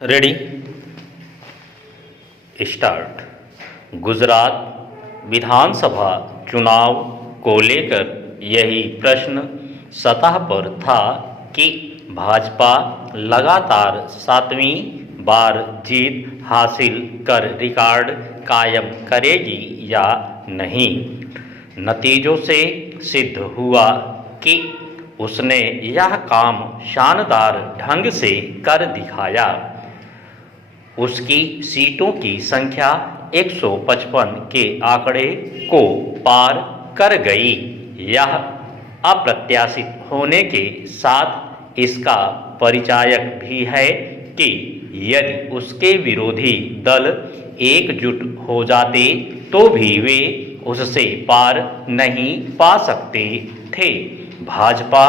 Ready start. Gujarat विधानसभा चुनाव को लेकर यही प्रश्न सतह पर था कि भाजपा लगातार 7वीं बार जीत हासिल कर रिकॉर्ड कायम करेगी या नहीं। नतीजों से सिद्ध हुआ कि उसने यह काम शानदार ढंग से कर दिखाया। उसकी सीटों की संख्या 155 के आंकड़े को पार कर गई। यह अप्रत्याशित होने के साथ इसका परिचायक भी है कि यदि उसके विरोधी दल एकजुट हो जाते तो भी वे उससे पार नहीं पा सकते थे। भाजपा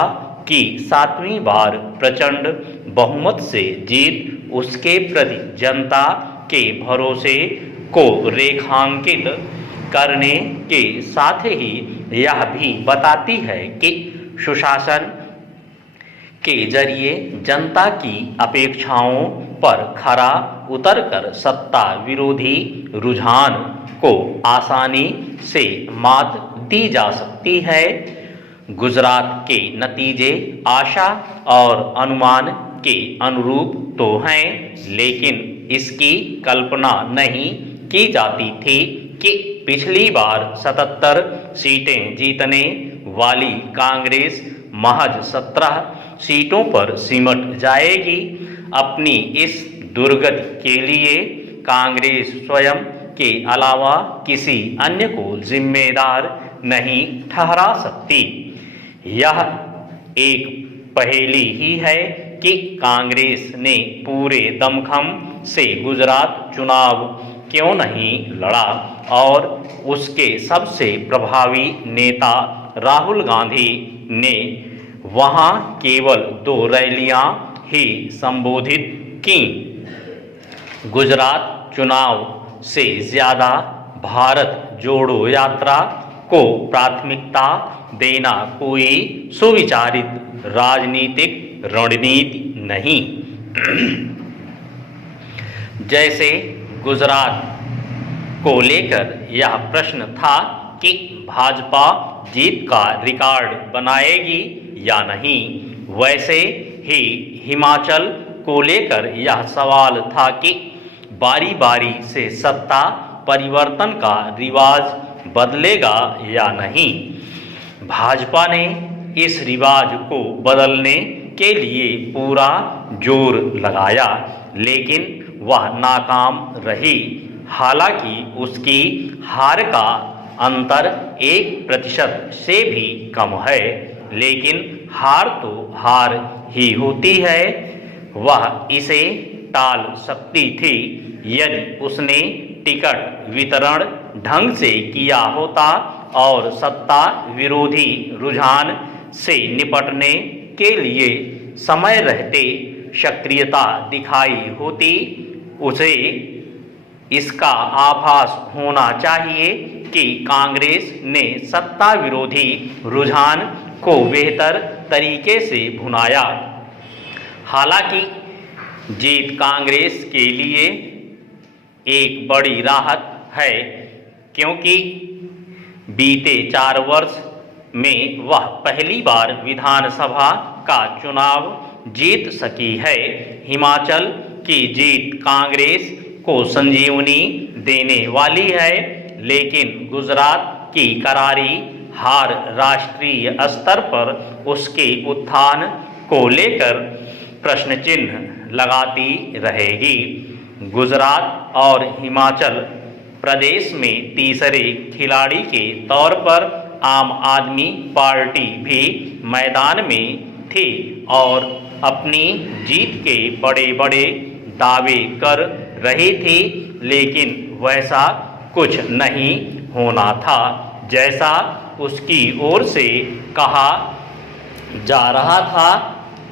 की 7वीं बार प्रचंड बहुमत से जीत उसके प्रति जनता के भरोसे को रेखांकित करने के साथ ही यह भी बताती है कि सुशासन के जरिए जनता की अपेक्षाओं पर खरा उतरकर सत्ता विरोधी रुझान को आसानी से मात दी जा सकती है। गुजरात के नतीजे आशा और अनुमान के अनुरूप तो हैं, लेकिन इसकी कल्पना नहीं की जाती थी कि पिछली बार 77 सीटें जीतने वाली कांग्रेस महज 17 सीटों पर सिमट जाएगी। अपनी इस दुर्गति के लिए कांग्रेस स्वयं के अलावा किसी अन्य को जिम्मेदार नहीं ठहरा सकती। यह एक पहेली ही है कि कांग्रेस ने पूरे दमखम से गुजरात चुनाव क्यों नहीं लड़ा और उसके सबसे प्रभावी नेता राहुल गांधी ने वहां केवल 2 रैलियां ही संबोधित कीं। गुजरात चुनाव से ज़्यादा भारत जोड़ो यात्रा को प्राथमिकता देना कोई सुविचारित राजनीतिक रणनीति नहीं। जैसे गुजरात को लेकर यह प्रश्न था कि भाजपा जीत का रिकॉर्ड बनाएगी या नहीं, वैसे ही हिमाचल को लेकर यह सवाल था कि बारी बारी से सत्ता परिवर्तन का रिवाज बदलेगा या नहीं। भाजपा ने इस रिवाज को बदलने के लिए पूरा जोर लगाया, लेकिन वह नाकाम रही। हालांकि उसकी हार का अंतर 1% से भी कम है, लेकिन हार तो हार ही होती है। वह इसे टाल सकती थी यदि उसने टिकट वितरण ढंग से किया होता और सत्ता विरोधी रुझान से निपटने के लिए समय रहते सक्रियता दिखाई होती। उसे इसका आभास होना चाहिए कि कांग्रेस ने सत्ता विरोधी रुझान को बेहतर तरीके से भुनाया। हालांकि जीत कांग्रेस के लिए एक बड़ी राहत है, क्योंकि बीते 4 वर्ष में वह पहली बार विधानसभा का चुनाव जीत सकी है। हिमाचल की जीत कांग्रेस को संजीवनी देने वाली है, लेकिन गुजरात की करारी हार राष्ट्रीय स्तर पर उसके उत्थान को लेकर प्रश्न चिन्ह लगाती रहेगी। गुजरात और हिमाचल प्रदेश में तीसरे खिलाड़ी के तौर पर आम आदमी पार्टी भी मैदान में थी और अपनी जीत के बड़े बड़े दावे कर रही थी, लेकिन वैसा कुछ नहीं होना था जैसा उसकी ओर से कहा जा रहा था।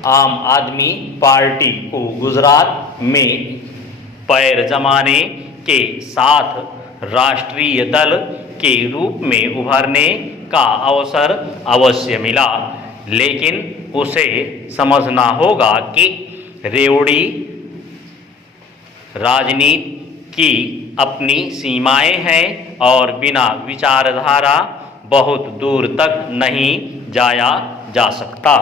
आम आदमी पार्टी को गुजरात में पैर जमाने के साथ राष्ट्रीय दल के रूप में उभरने का अवसर अवश्य मिला, लेकिन उसे समझना होगा कि रेवड़ी राजनीति की अपनी सीमाएं हैं और बिना विचारधारा बहुत दूर तक नहीं जाया जा सकता।